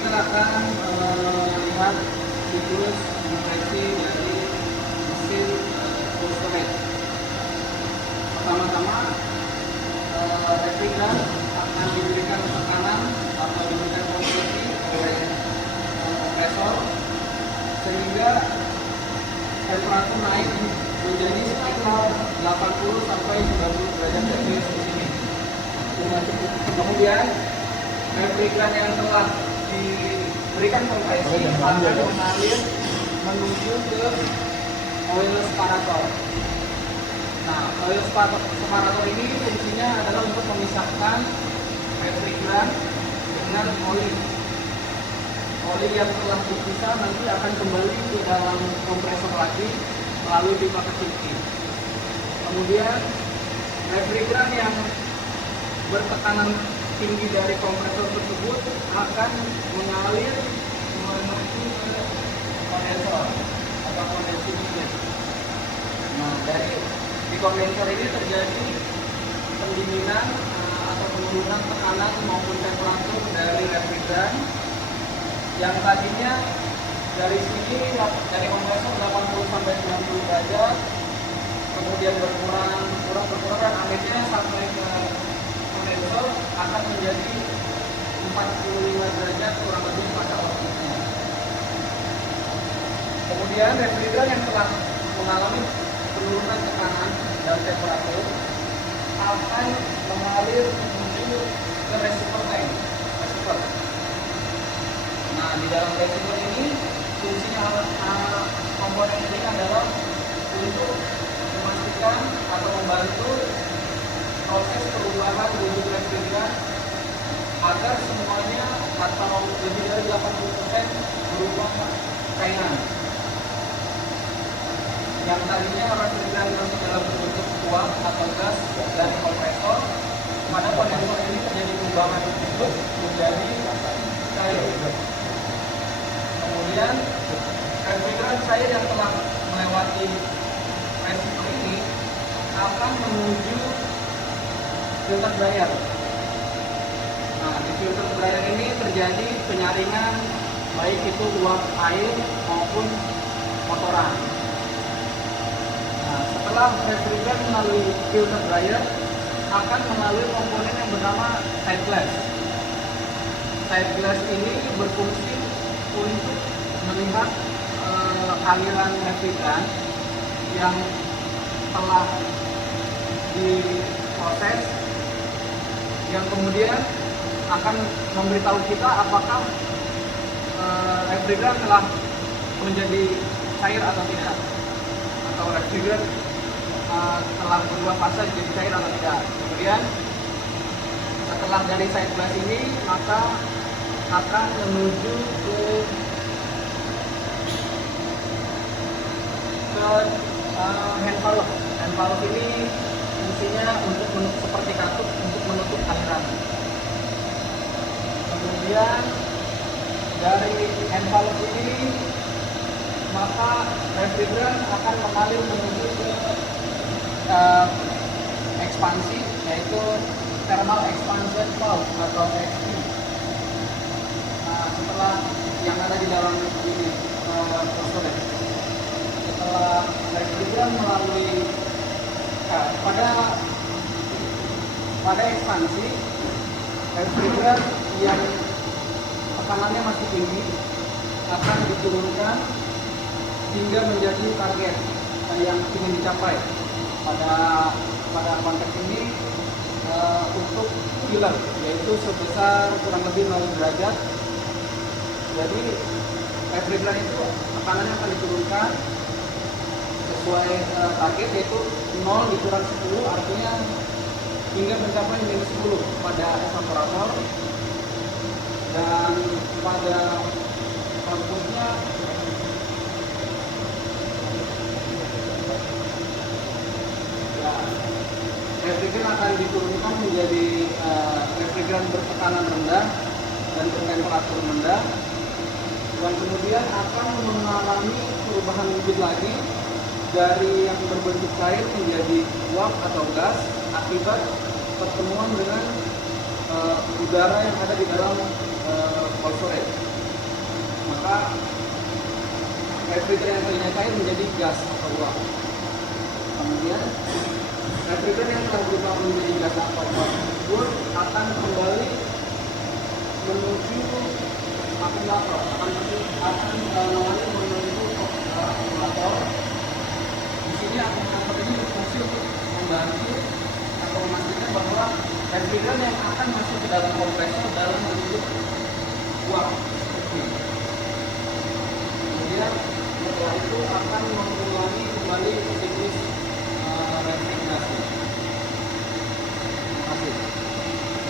kita akan lihat siklus kompresi dari mesin cold storage. Pertama-tama refrigeran akan diberikan tekanan atau diberikan kompresi oleh kompresor sehingga temperatur naik menjadi sekitar 80 sampai 90 derajat Celcius di sini. Kemudian refrigeran yang telah diberikan kompresi akan mengalir menuju ke oil separator. Nah, oil separator ini fungsinya adalah untuk memisahkan refrigeran dengan oli. Oli yang telah dipisah nanti akan kembali ke dalam kompresor lagi melalui pipa kecil ini. Kemudian refrigeran yang bertekanan tinggi dari kompresor tersebut akan mengalir menuju ke kondensor atau kondensing unit. Nah, di kondensor ini terjadi pendinginan atau penurunan tekanan maupun temperatur dari refrigeran yang tadinya dari sini dari kompresor 80 sampai 90 derajat, kemudian berkurang dan akhirnya sampai ke kondensor akan menjadi 45 derajat kurang lebih pada outputnya. Kemudian refrigeran yang telah mengalami penurunan tekanan dan temperatur akan mengalir menuju ke receiver tank. Nah, di dalam receiver ini fungsinya komponen ini adalah untuk memastikan atau membantu proses perubahan wujud refrigeran agar semuanya atau lebih dari 80% berubah cairan. Yang tadinya refrigeran masuk dalam bentuk uap atau gas dari kompresor, pada kondensor ini terjadi perubahan bentuk menjadi cair. Kemudian refrigeran cair yang telah melewati receiver ini akan menuju filter dryer. Nah, di filter dryer ini terjadi penyaringan baik itu uap air maupun kotoran. Nah, setelah refrigeran melalui filter dryer akan melalui komponen yang bernama side glass. Side glass ini berfungsi untuk melihat aliran refrigeran yang telah diproses, yang kemudian akan memberitahu kita apakah refrigeran telah menjadi cair atau tidak, atau refrigeran telah berubah fase jadi cair atau tidak. Kemudian setelah dari side glass ini maka akan menuju ke hand valve. Hand valve ini fungsinya untuk seperti katup untuk menutup aliran. Kemudian dari hand valve ini maka refrigeran akan mengalir menuju ke ekspansi, yaitu thermal expansion valve atau XV. Nah, setelah yang ada di dalam ini setelah refrigeran melalui pada ekspansi, refrigeran yang tekanannya masih tinggi akan diturunkan hingga menjadi target yang ingin dicapai pada konteks ini untuk filler, yaitu sebesar kurang lebih 0 derajat. Jadi refrigeran itu tekanannya akan diturunkan sesuai target, yaitu 0 dikurang 10 artinya hingga mencapai minus 10 pada evaporator, dan pada outputnya refrigeran akan diturunkan menjadi refrigeran bertekanan rendah dan bertemperatur rendah, dan kemudian akan mengalami perubahan wujud lagi dari yang berbentuk cair menjadi uap atau gas akibat pertemuan dengan udara yang ada di dalam cold storage. maka refrigeran yang tadinya cair menjadi gas atau uap. Kemudian refrigeran yang telah berubah menjadi gas atau uap tersebut akan kembali menuju akumulator, akan mengalami menuju akumulator. Di sini akumulator ini berfungsi untuk membantu atau memastikan bahwa refrigeran yang akan masuk ke dalam kompresor dalam bentuk uap seperti ini. Kemudian setelah itu akan